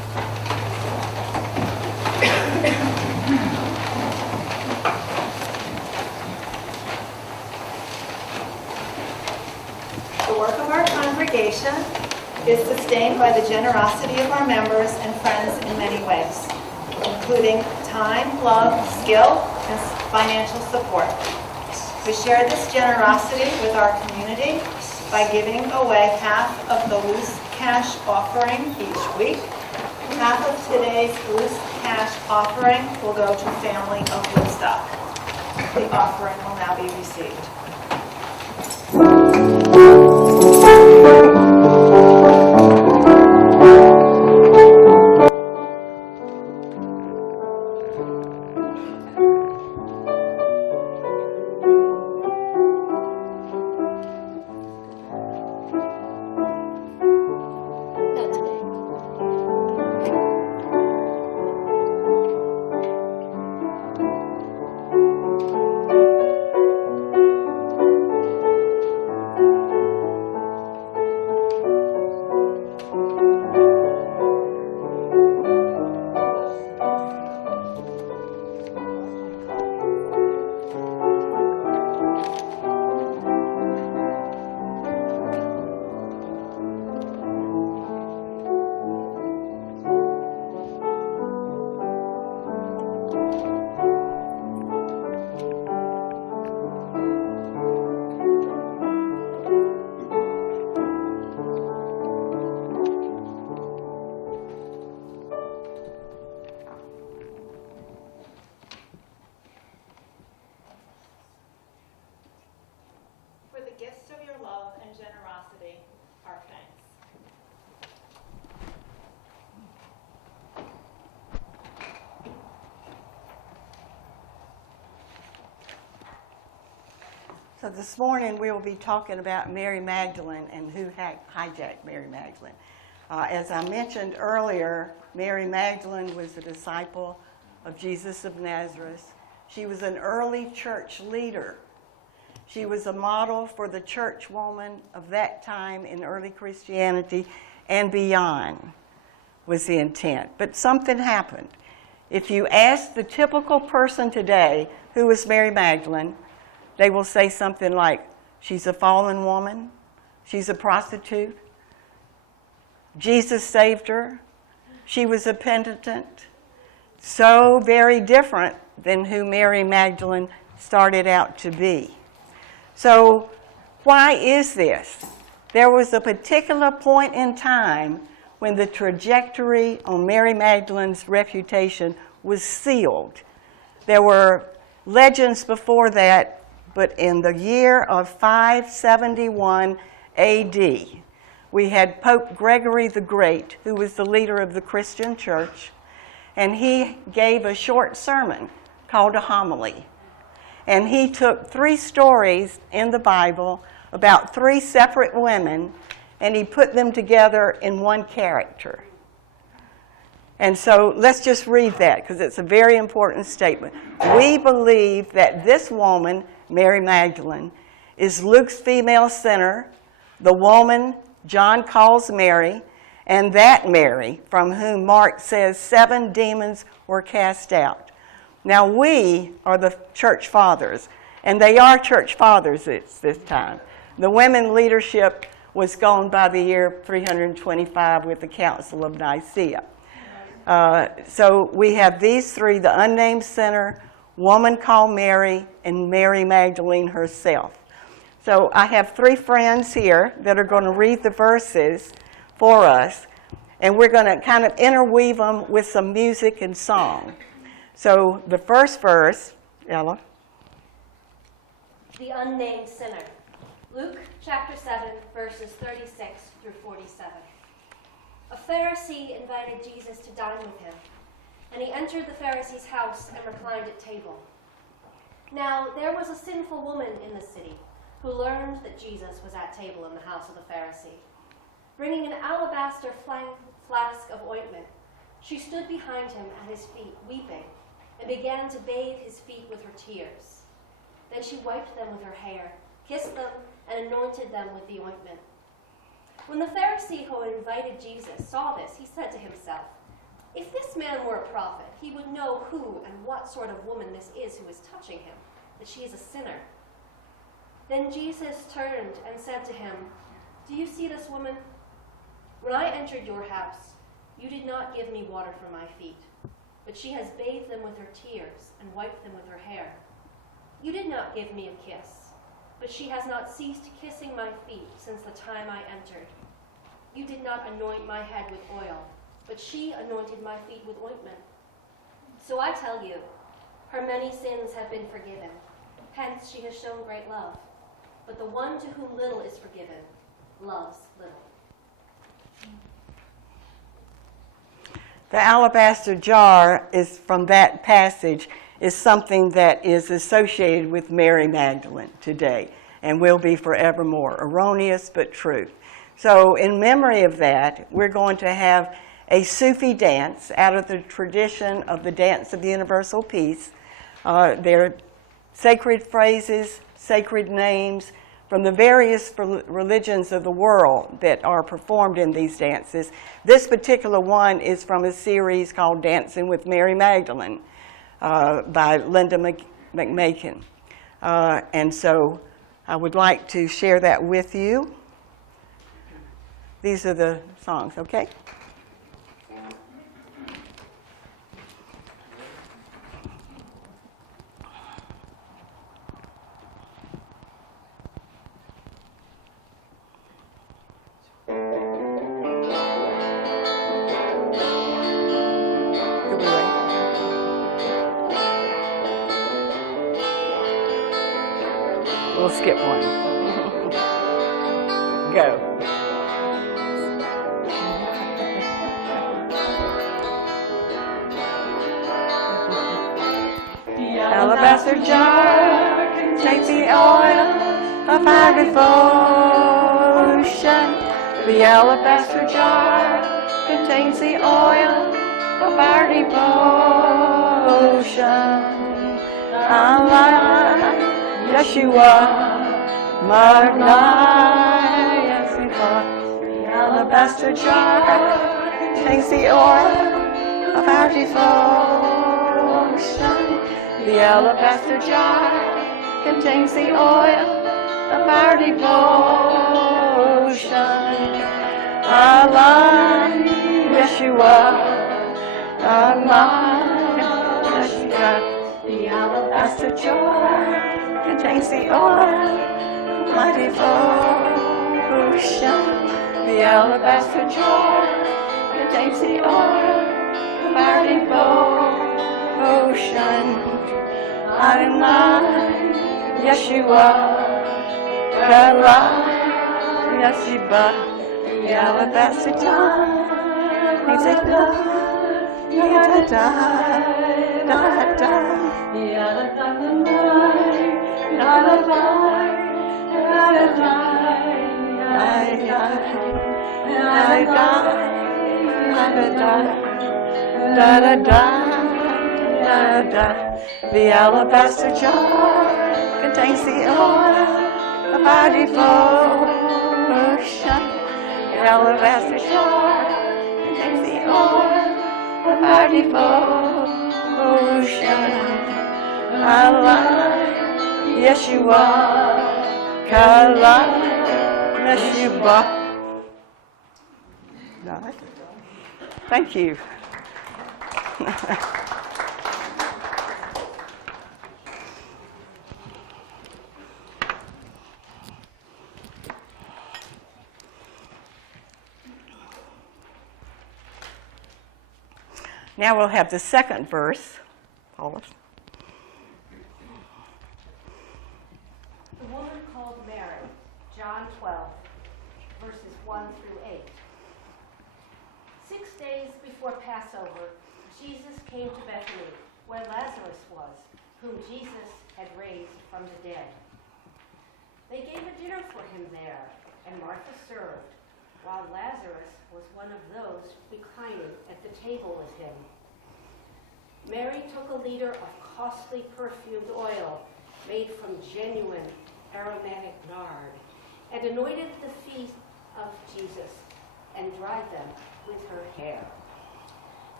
The work of our congregation is sustained by the generosity of our members and friends in many ways, including time, love, skill, and financial support. We share this generosity with our community by giving away half of the loose cash offering each week. Half of today's loose cash offering will go to Family of Woodstock. The offering will now be received. Not today. For the gifts of your love and generosity, our thanks. So this morning we will be talking about Mary Magdalene and who hijacked Mary Magdalene. As I mentioned earlier, Mary Magdalene was a disciple of Jesus of Nazareth. She was an early church leader. She was a model for the church woman of that time in early Christianity and beyond was the intent. But something happened. If you ask the typical person today who was Mary Magdalene, they will say something like, she's a fallen woman, she's a prostitute, Jesus saved her, she was a penitent. So very different than who Mary Magdalene started out to be. So why is this? There was a particular point in time when the trajectory on Mary Magdalene's reputation was sealed. There were legends before that, but in the year of 571 AD, we had Pope Gregory the Great, who was the leader of the Christian church, and he gave a short sermon called a homily. And he took 3 stories in the Bible about 3 separate women, and he put them together in one character. And so let's just read that, because it's a very important statement. We believe that this woman, Mary Magdalene, is Luke's female sinner, the woman John calls Mary, and that Mary from whom Mark says 7 demons were cast out. Now we are the church fathers, and they are church fathers at this time. The women leadership was gone by the year 325 with the Council of Nicaea. So we have these 3, the unnamed sinner, woman called Mary, and Mary Magdalene herself. So I have 3 friends here that are going to read the verses for us, and we're going to kind of interweave them with some music and song. So the first verse, Ella. The unnamed sinner. Luke chapter 7, verses 36 through 47. A Pharisee invited Jesus to dine with him, and he entered the Pharisee's house and reclined at table. Now there was a sinful woman in the city who learned that Jesus was at table in the house of the Pharisee. Bringing an alabaster flask of ointment, she stood behind him at his feet, weeping, and began to bathe his feet with her tears. Then she wiped them with her hair, kissed them, and anointed them with the ointment. When the Pharisee who had invited Jesus saw this, he said to himself, If this man were a prophet, he would know who and what sort of woman this is who is touching him, that she is a sinner." Then Jesus turned and said to him, "Do you see this woman? When I entered your house, you did not give me water for my feet, but she has bathed them with her tears and wiped them with her hair. You did not give me a kiss, but she has not ceased kissing my feet since the time I entered. You did not anoint my head with oil, but she anointed my feet with ointment. So I tell you, her many sins have been forgiven. Hence she has shown great love. But the one to whom little is forgiven loves little." The alabaster jar is from that passage is something that is associated with Mary Magdalene today and will be forevermore. Erroneous but true. So in memory of that, we're going to have a Sufi dance out of the tradition of the Dance of Universal Peace. They're sacred phrases, sacred names from the various religions of the world that are performed in these dances. This particular one is from a series called Dancing with Mary Magdalene by Linda McMakin. And so I would like to share that with you. These are the songs, okay? We'll skip one. Go. The alabaster jar contains the oil of our devotion. The alabaster jar contains the oil of our devotion. Allah, Yeshua, Magnai, Yeshua. The alabaster jar contains the oil of our devotion. The alabaster jar contains the oil of our devotion. Allah, Yeshua, Allah, Yeshua. The alabaster jar contains the oil of my devotion. The alabaster jar contains the oil of our devotion. Adonai, Yeshua, Allah, Yeshua. The alabaster jar contains the oil. Da-da-da, da-da-da. The alabaster jar contains the oil of our devotion. The alabaster jar contains the oil of our devotion. Allah, Yeshua, Kala, Yeshua. Right. Thank you. Now we'll have the second verse. Paulus. The woman called Mary, John 12, verses 1 through 8. 6 days before Passover, Jesus came to Bethany, where Lazarus was, whom Jesus had raised from the dead. They gave a dinner for him there, and Martha served, while Lazarus was one of those reclining at the table with him. Mary took a liter of costly perfumed oil made from genuine aromatic nard and anointed the feet of Jesus and dried them with her hair.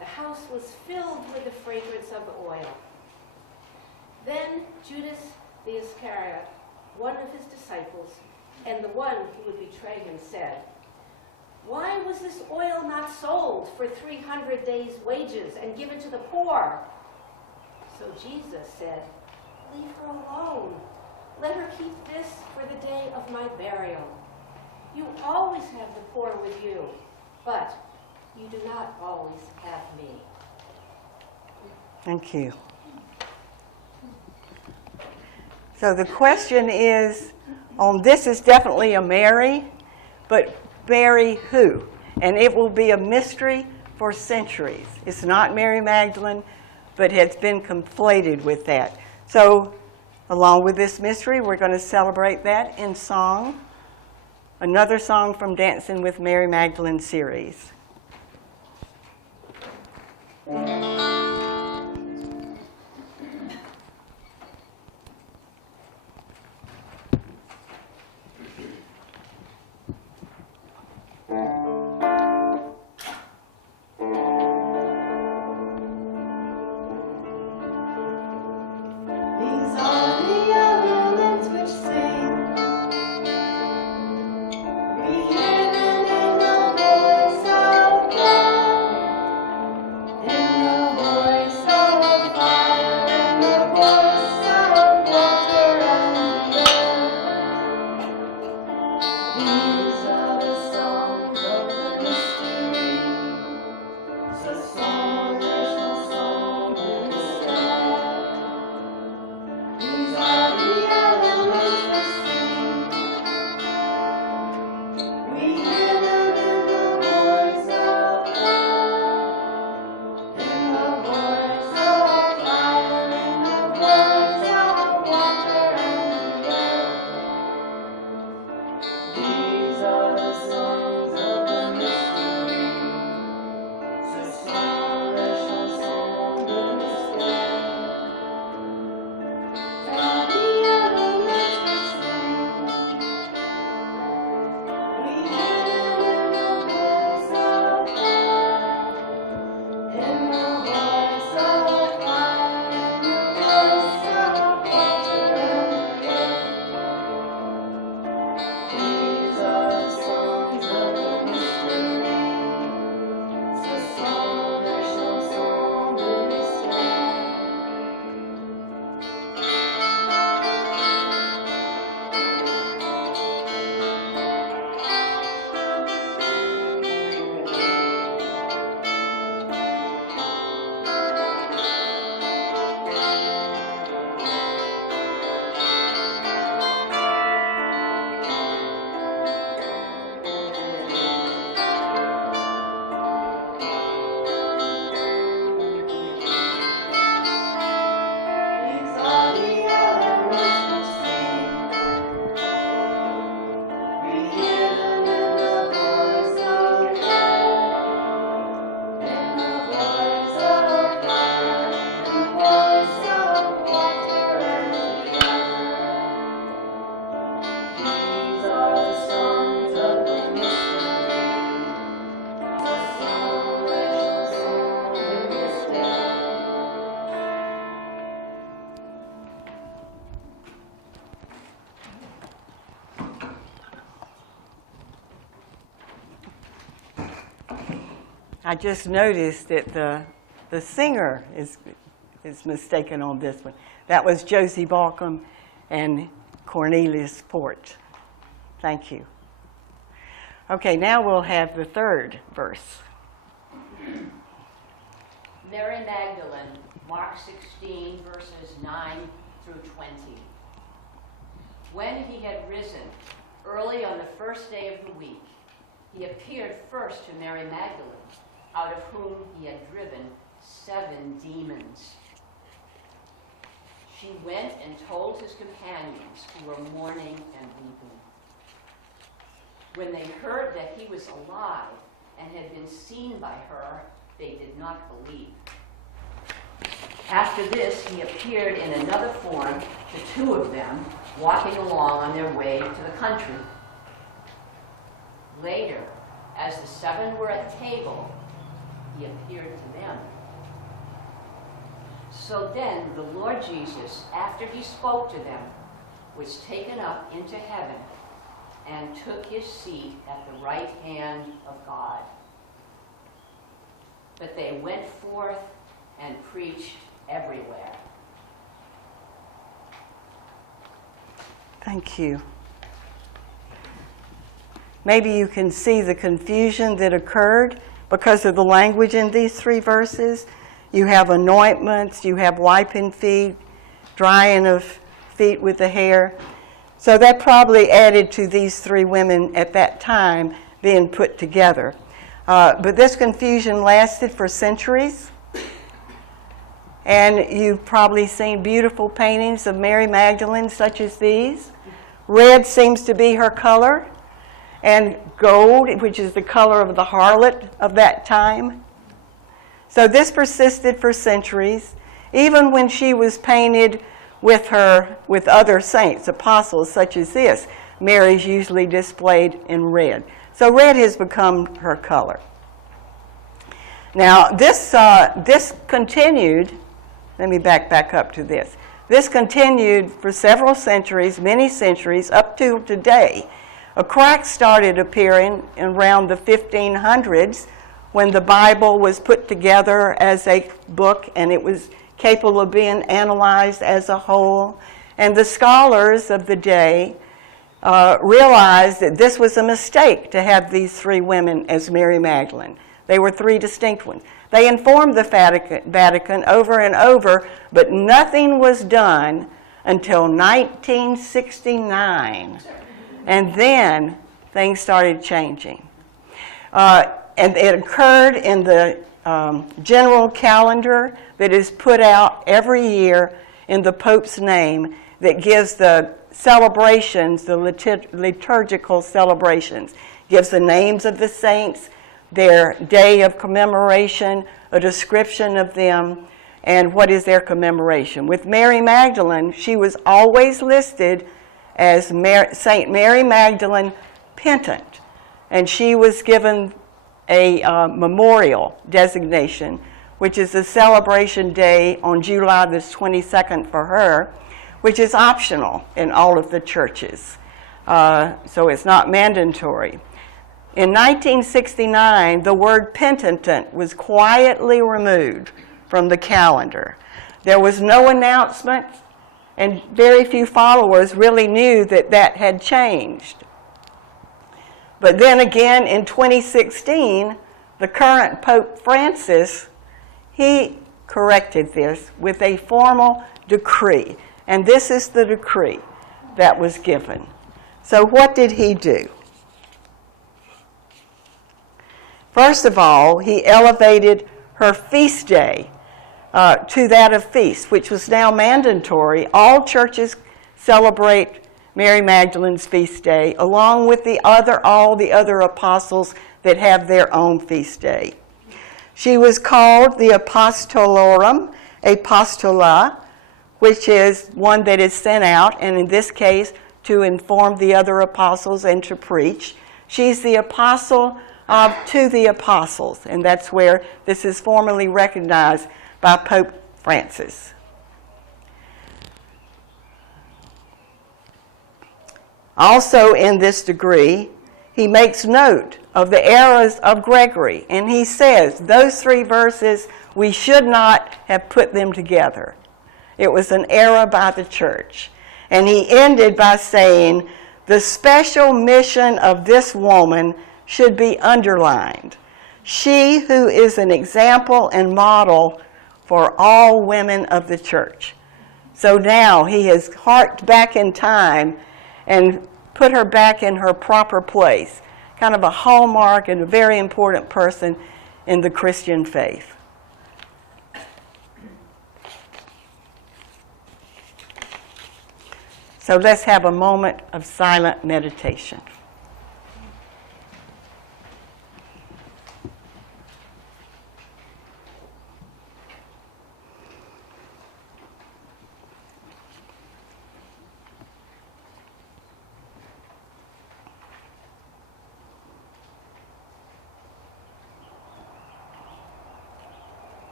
The house was filled with the fragrance of the oil. Then Judas the Iscariot, one of his disciples, and the one who would betray him, said, "Why was this oil not sold for 300 days' wages and given to the poor?" So Jesus said, "Leave her alone. Let her keep this for the day of my burial. You always have the poor with you, but you do not always have me." Thank you. So the question is, this is definitely a Mary, but Mary who? And it will be a mystery for centuries. It's not Mary Magdalene, but has been conflated with that. So along with this mystery, we're going to celebrate that in song. Another song from Dancing with Mary Magdalene series. I just noticed that the singer is mistaken on this one. That was Josie Balcom and Cornelius Fort. Thank you. Okay, now we'll have the third verse. Mary Magdalene, Mark 16, verses 9 through 20. When he had risen early on the first day of the week, he appeared first to Mary Magdalene, out of whom he had driven 7 demons. She went and told his companions, who were mourning and weeping. When they heard that he was alive and had been seen by her, they did not believe. After this, he appeared in another form to 2 of them, walking along on their way to the country. Later, as the 7 were at table, he appeared to them. So then the Lord Jesus, after he spoke to them, was taken up into heaven and took his seat at the right hand of God. But they went forth and preached everywhere. Thank you. Maybe you can see the confusion that occurred because of the language in these 3 verses. You have anointments, you have wiping feet, drying of feet with the hair. So that probably added to these 3 women at that time being put together. But this confusion lasted for centuries. And you've probably seen beautiful paintings of Mary Magdalene such as these. Red seems to be her color, and gold, which is the color of the harlot of that time. So this persisted for centuries, even when she was painted with other saints, apostles such as this. Mary's usually displayed in red. So red has become her color. Now this continued, let me back up to this. This continued for several centuries, many centuries, up to today. A crack started appearing around the 1500s when the Bible was put together as a book and it was capable of being analyzed as a whole. And the scholars of the day realized that this was a mistake to have these 3 women as Mary Magdalene. They were 3 distinct ones. They informed the Vatican over and over, but nothing was done until 1969. And then things started changing. And it occurred in the general calendar that is put out every year in the Pope's name that gives the celebrations, the liturgical celebrations, gives the names of the saints, their day of commemoration, a description of them, and what is their commemoration. With Mary Magdalene, she was always listed as Saint Mary Magdalene Penitent, and she was given a memorial designation, which is a celebration day on July the 22nd for her, which is optional in all of the churches. So it's not mandatory. In 1969, the word penitent was quietly removed from the calendar. There was no announcement, and very few followers really knew that that had changed. But then again, in 2016, the current Pope Francis, he corrected this with a formal decree. And this is the decree that was given. So what did he do? First of all, he elevated her feast day to that of feast, which was now mandatory. All churches celebrate Mary Magdalene's feast day, along with all the other apostles that have their own feast day. She was called the Apostolorum, Apostola, which is one that is sent out, and in this case, to inform the other apostles and to preach. She's the apostle to the apostles, and that's where this is formally recognized by Pope Francis. Also in this decree, he makes note of the errors of Gregory, and he says those 3 verses, we should not have put them together. It was an error by the church. And he ended by saying, the special mission of this woman should be underlined. She who is an example and model for all women of the church. So now he has harked back in time and put her back in her proper place, kind of a hallmark and a very important person in the Christian faith. So let's have a moment of silent meditation.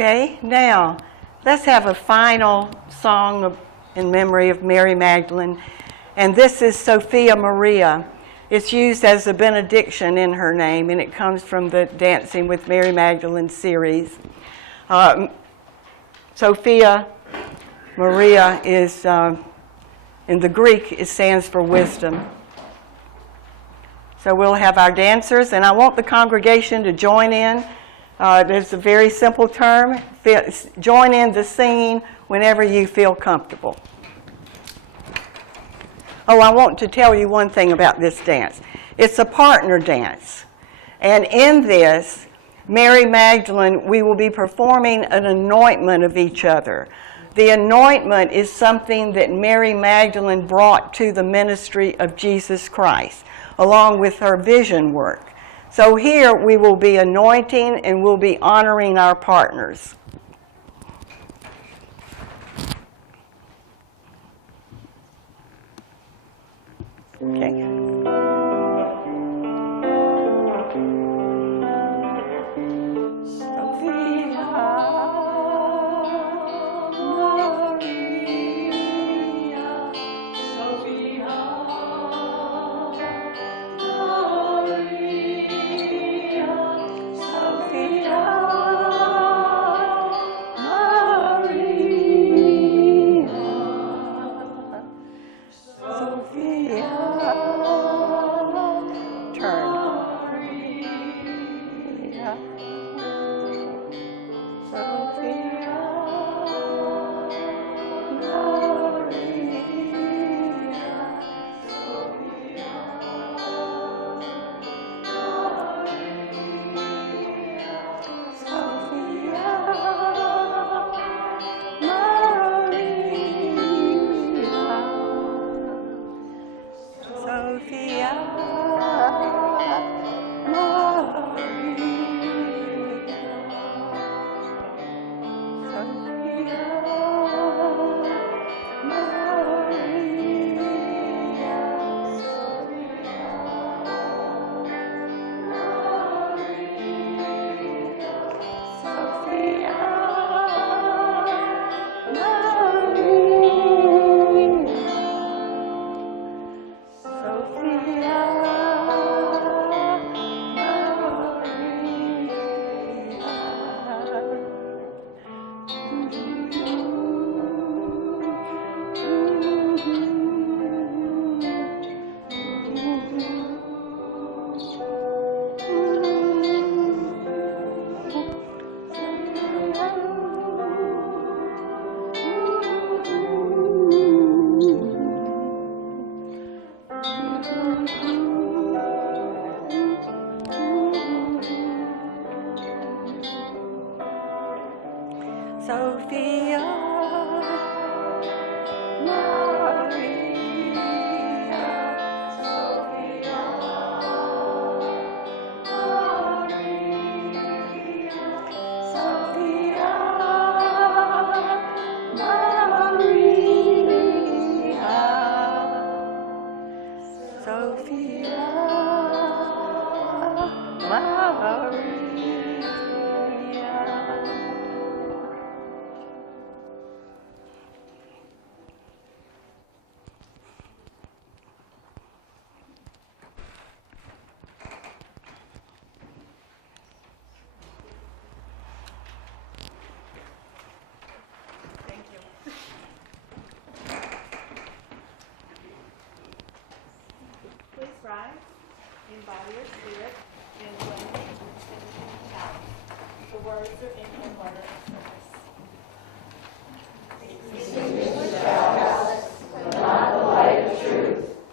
Okay, now let's have a final song in memory of Mary Magdalene. And this is Sophia Maria. It's used as a benediction in her name, and it comes from the Dancing with Mary Magdalene series. Sophia Maria is, in the Greek, it stands for wisdom. So we'll have our dancers, and I want the congregation to join in. There's a very simple term. Join in the singing whenever you feel comfortable. Oh, I want to tell you one thing about this dance. It's a partner dance. And in this, Mary Magdalene, we will be performing an anointment of each other. The anointment is something that Mary Magdalene brought to the ministry of Jesus Christ, along with her vision work. So here we will be anointing and we'll be honoring our partners. Okay. Embody your spirit and join me in singing out. The words are in the order of service. Extinguish thou hast not the light of truth.